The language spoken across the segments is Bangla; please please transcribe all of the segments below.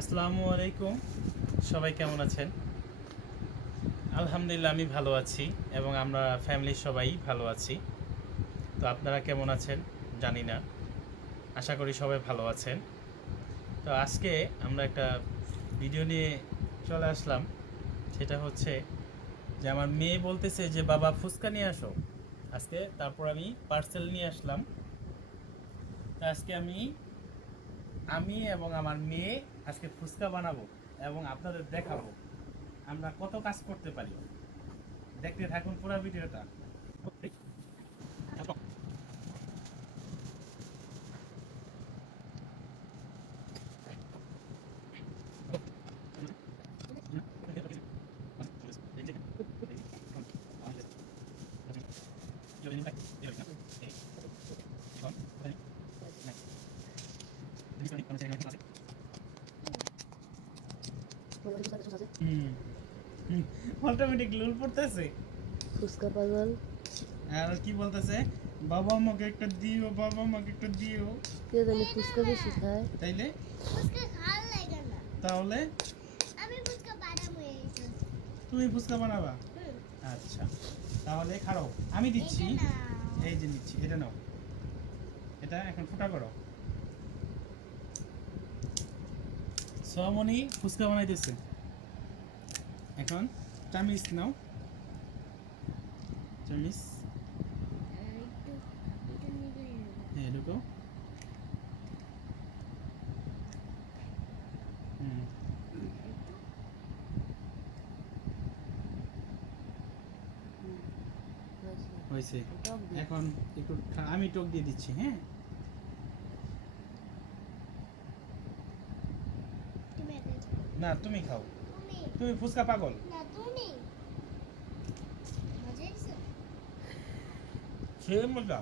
আসসালামু আলাইকুম। সবাই কেমন আছেন? আলহামদুলিল্লাহ আমি ভালো আছি এবং আমরা ফ্যামিলির সবাই ভালো আছি। তো আপনারা কেমন আছেন জানি না, আশা করি সবাই ভালো আছেন। তো আজকে আমরা একটা ভিডিও নিয়ে চলে আসলাম। সেটা হচ্ছে যে আমার মেয়ে বলতেছে যে বাবা ফুচকা নিয়ে আসো আজকে। তারপর আমি পার্সেল নিয়ে আসলাম। তো আজকে আমি আমি এবং আমার মেয়ে আজকে ফুচকা বানাবো এবং আপনাদের দেখাবো আমরা কত কাজ করতে পারি। দেখতে থাকুন পুরো ভিডিওটা। অটোমেটিক লুল পড়তেছে। ফুচকা পাগল। আর কি বলতেছে, বাবা আমাকে একটা দিও, বাবা আমাকে একটা দিও। কে জানি ফুচকা বেশি খায়। তাইলে ফুচকা ভাল লাগে না। তাহলে আমি ফুচকা বানাবো এই তো। তুমি ফুচকা বানাবা? আচ্ছা, তাহলে খাড়াও, আমি দিচ্ছি। এটা নাও। এই যে নিচ্ছি, এটা নাও। এটা এখন ফুটা করো। সোমনি ফুচকা বানাইতেছে। এখন চামিচ নাও, চামিচ। একটু নিলে হ্যাঁ ঢুকো। হুম, হয়েছে। টক দিয়ে। এখন একটু আমি টক দিয়ে দিচ্ছি। হ্যাঁ, তুমি একা না তুমি খাও, তুমি তুমি ফুচকা পাগল। না তুমি মজা হয়েছে? সে মজা।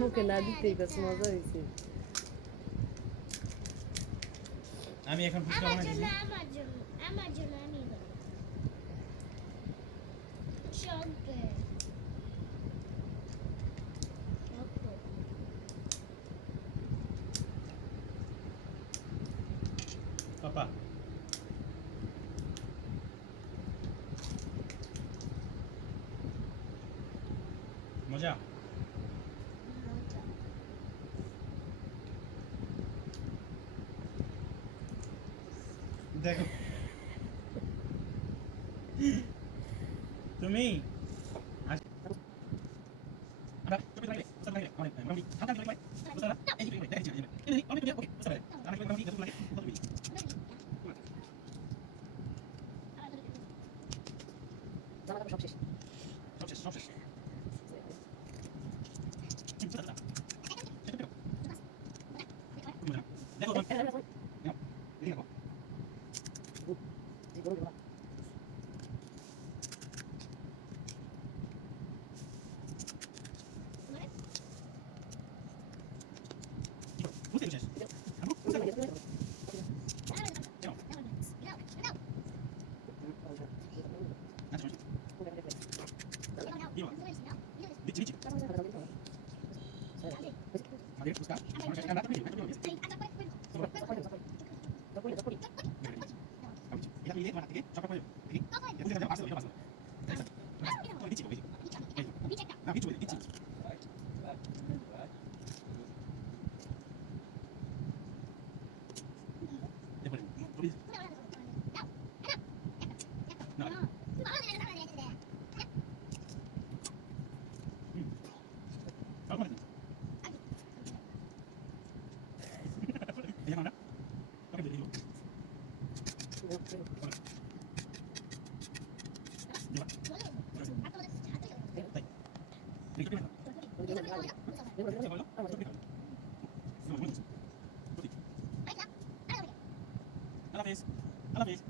মুখে না দিতেই কাছে মজা হয়েছে। আমি এখন ফুচকা আমার বানাইতেছি। জন্য আমার জন্য আমার জন্য আমি বানাবো। চলকে পাপা মজা। দেখো তুমি সব শেষ। আল্লাহ হাফেজ।